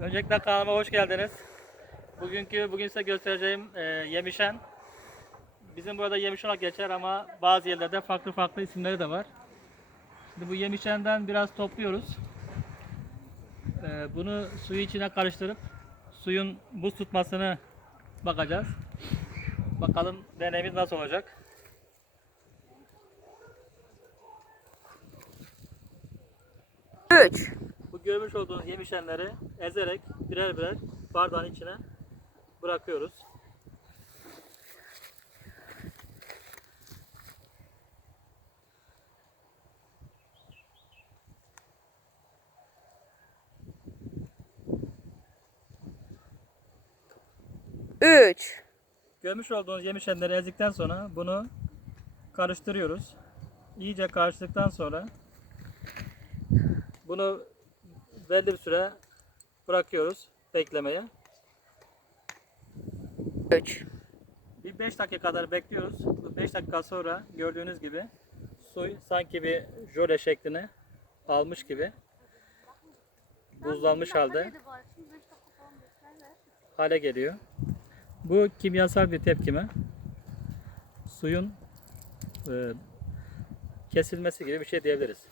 Öncelikle kanalıma hoş geldiniz. Bugünkü bugün size göstereceğim e, yemişen. Bizim burada yemiş olarak geçer ama bazı yerlerde farklı farklı isimleri de var. Şimdi bu yemişenden biraz topluyoruz. E, bunu suyu içine karıştırıp suyun buz tutmasını bakacağız. Bakalım deneyimiz nasıl olacak. Üç. Görmüş olduğunuz yemişenleri ezerek birer birer bardağın içine bırakıyoruz. Üç. Görmüş olduğunuz yemişenleri ezdikten sonra bunu karıştırıyoruz. İyice karıştıktan sonra bunu belli bir süre bırakıyoruz beklemeye. Üç. Bir 5 dakika kadar bekliyoruz. Bu 5 dakika sonra gördüğünüz gibi su sanki bir jöle şeklini almış gibi buzlanmış halde hale geliyor. Bu kimyasal bir tepkime. Suyun e, kesilmesi gibi bir şey diyebiliriz.